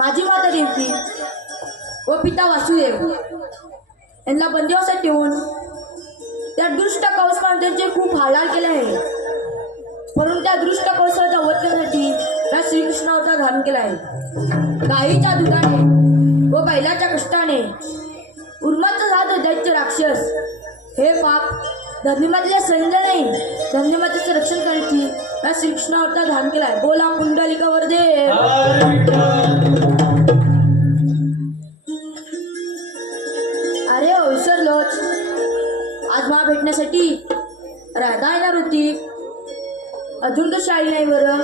माझी माता देवकी व पिता वासुदेव. यांना बंदिवासात ठेवून त्या दृष्ट कौशल त्यांचे खूप हालाल केले आहे. म्हणून त्या दृष्ट कौशलाचा वध करण्यासाठी या श्रीकृष्णाचा धारण केला आहे. गाईच्या दुधाने व बैलाच्या कष्टाने उर्माचं साध दैत्य राक्षस हे पाप धर्मीमातेच्या संजय धर्मीमातेचं रक्षण करण्याची श्रीकृष्णावरचा धारण केलाय. बोला पुंडलिका वरदे. अरे विसरलोच. आज मा भेटण्यासाठी राधा येणार होती अजून तर शाळी नाही बरं.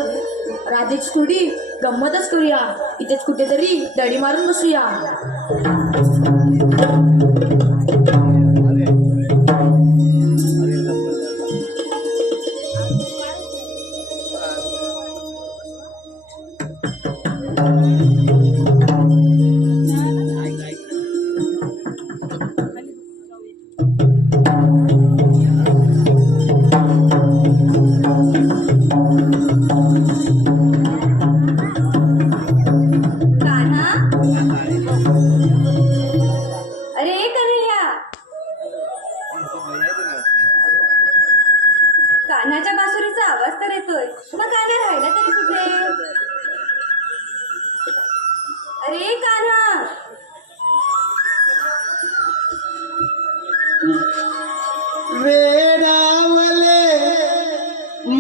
राधेच थोडी गंमतच करूया. इथेच कुठेतरी दडी मारून बसूया. कानाच्या बासुरीचा आवाज तर येतोय. मग काना राहिला तरी कुठे? अरे ए कान्हा वेडावले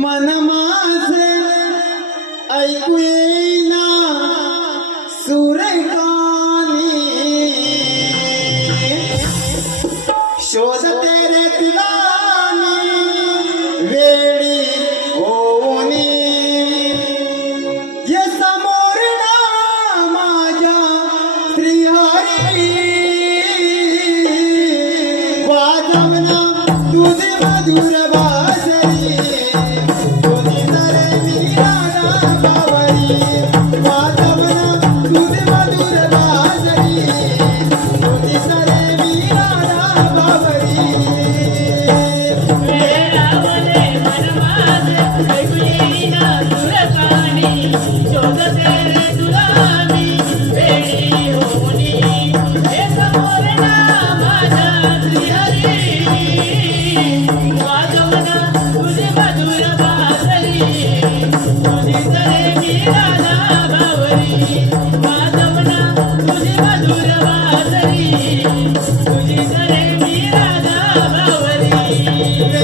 मन माझे ऐकू येईना सुरेखानी शोधते I.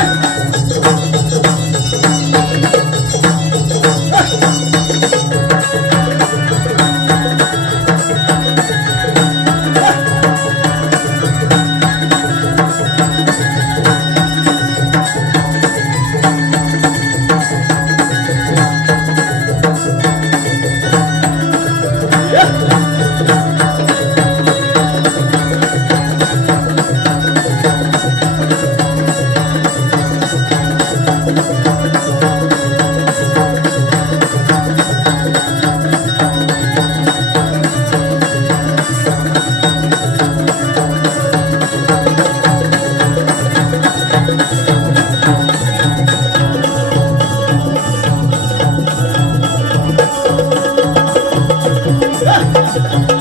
え? don't